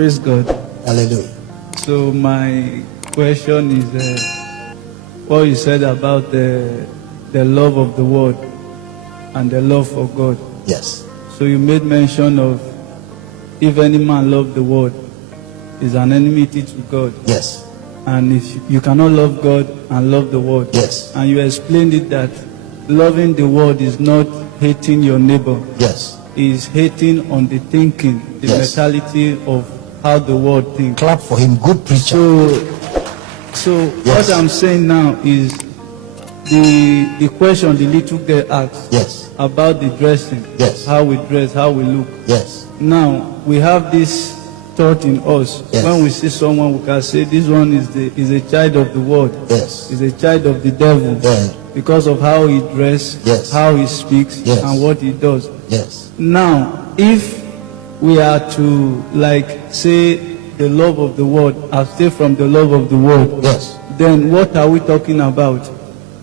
Praise God. Hallelujah. So my question is what you said about the love of the world and the love for God. Yes. So you made mention of if any man love the world is an enmity to God. Yes. And if you cannot love God and love the world. Yes. And you explained it that loving the world is not hating your neighbor. Yes. Is hating on the thinking, the mentality of how the world thinks. Clap for him, good preacher. So what I'm saying now is the question the little girl asked about the dressing, how we dress, how we look. Yes. Now we have this thought in us. When we see someone, we can say this one is a child of the world. Yes. Is a child of the devil. Yes. Because of how he dresses, how he speaks, and what he does. Yes. Now, if we are to say the love of the world, abstain from the love of the world, then what are we talking about?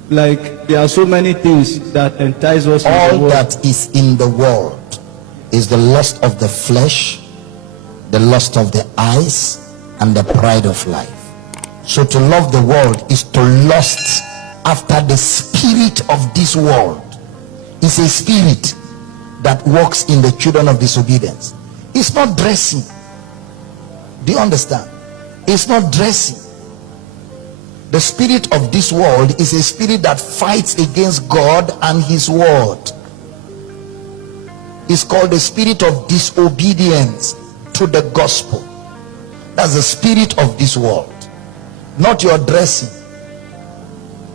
There are so many things that entice us. All that is in the world is the lust of the flesh, the lust of the eyes, and the pride of life. So to love the world is to lust after the spirit of this world. It's a spirit that works in the children of disobedience. It's not dressing. Do you understand? It's not dressing. The spirit of this world is a spirit that fights against God and his word. It's called the spirit of disobedience to the gospel. That's the spirit of this world, not your dressing.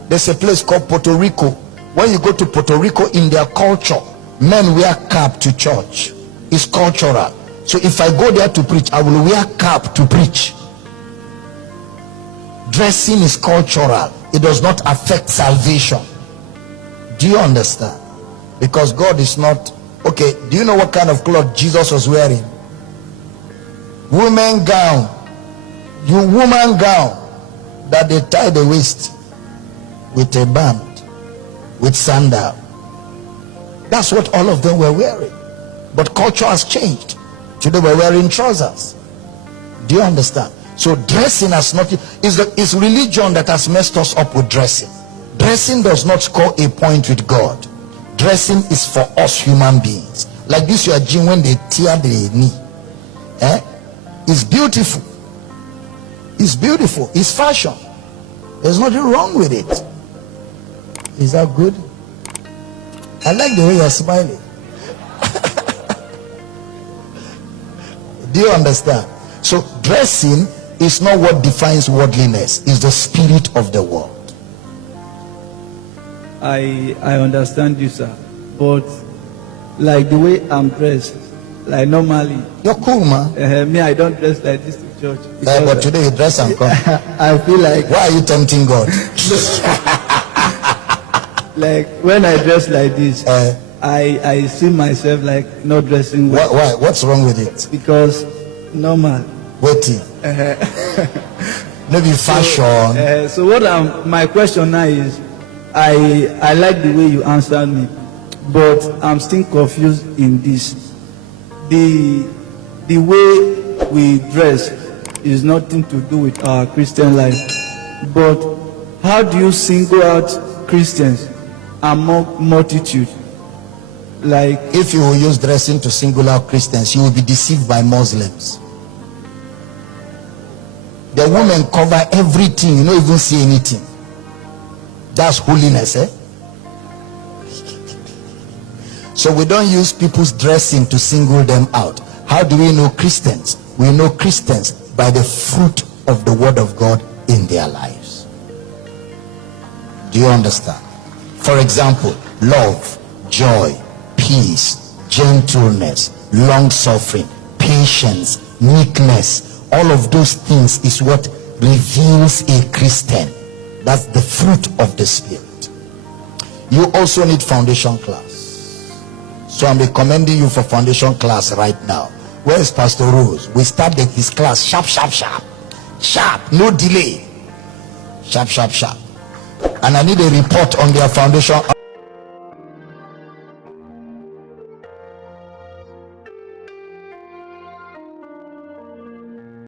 There's a place called Puerto Rico. When you go to Puerto Rico, in their culture, men wear cap to church. It's cultural. So if I go there to preach, I will wear cap to preach. Dressing is cultural. It does not affect salvation. Do you understand? Because God is not... Okay, do you know what kind of cloth Jesus was wearing? Woman gown. You woman gown that they tie the waist with a band, with sandal. That's what all of them were wearing. But culture has changed. Today we're wearing trousers. Do you understand? So dressing has not... It's religion that has messed us up with dressing. Dressing does not score a point with God. Dressing is for us human beings. Like this your jean when they tear the knee. It's beautiful. It's beautiful. It's fashion. There's nothing wrong with it. Is that good? I like the way you're smiling. Do you understand? So dressing is not what defines worldliness. It's the spirit of the world. I understand you, sir. But the way I'm dressed, normally. You're cool, man. Me, I don't dress like this to church. But today you dress and come. I feel like... Why are you tempting God? When I dress like this, I see myself not dressing well. Why? What's wrong with it? Because normal. Waiting. Maybe fashion. So what my question now is, I like the way you answered me, but I'm still confused in this. The way we dress is nothing to do with our Christian life. But how do you single out Christians among multitude? If you will use dressing to single out Christians, you will be deceived by Muslims. The women cover everything, you don't even see anything. That's holiness, So we don't use people's dressing to single them out. How do we know Christians? We know Christians by the fruit of the word of God in their lives. Do you understand? For example, love, joy, peace, gentleness, long suffering, patience, meekness. All of those things is what reveals a Christian. That's the fruit of the Spirit. You also need foundation class. So I'm recommending you for foundation class right now. Where is Pastor Rose? We start his class sharp, sharp, sharp. Sharp, no delay. Sharp, sharp, sharp. And I need a report on their foundation,